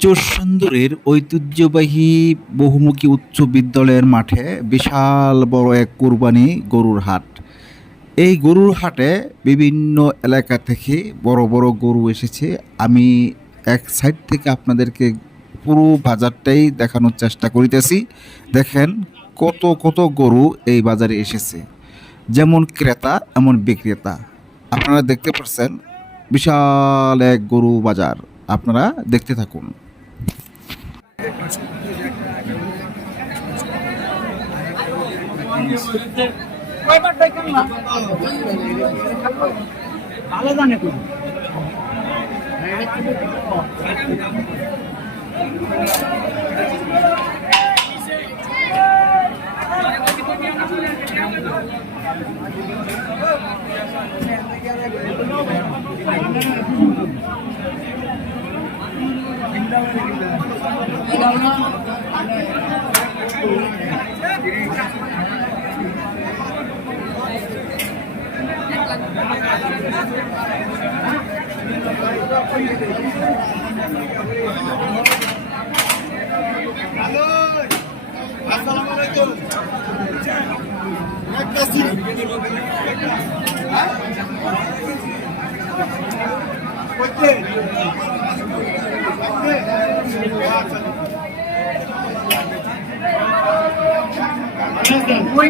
চুরসুন্দরের ঐতিহ্যবাহী বহুমুখী উচ্চ বিদ্যালয়ের মাঠে বিশাল বড় এক কোরবানি গরুর হাট। এই গরুর হাটে বিভিন্ন এলাকা থেকে বড় বড় গরু এসেছে। আমি এক সাইড থেকে আপনাদেরকে পুরো বাজারটাই দেখানোর চেষ্টা করিতেছি। দেখেন কত কত গরু এই বাজারে এসেছে, যেমন ক্রেতা এমন বিক্রেতা। আপনারা দেখতে পাচ্ছেন বিশাল এক গরু বাজার। আপনারা দেখতে থাকুন। ভালো জানে তো আসসালামু আলাইকুম। ওই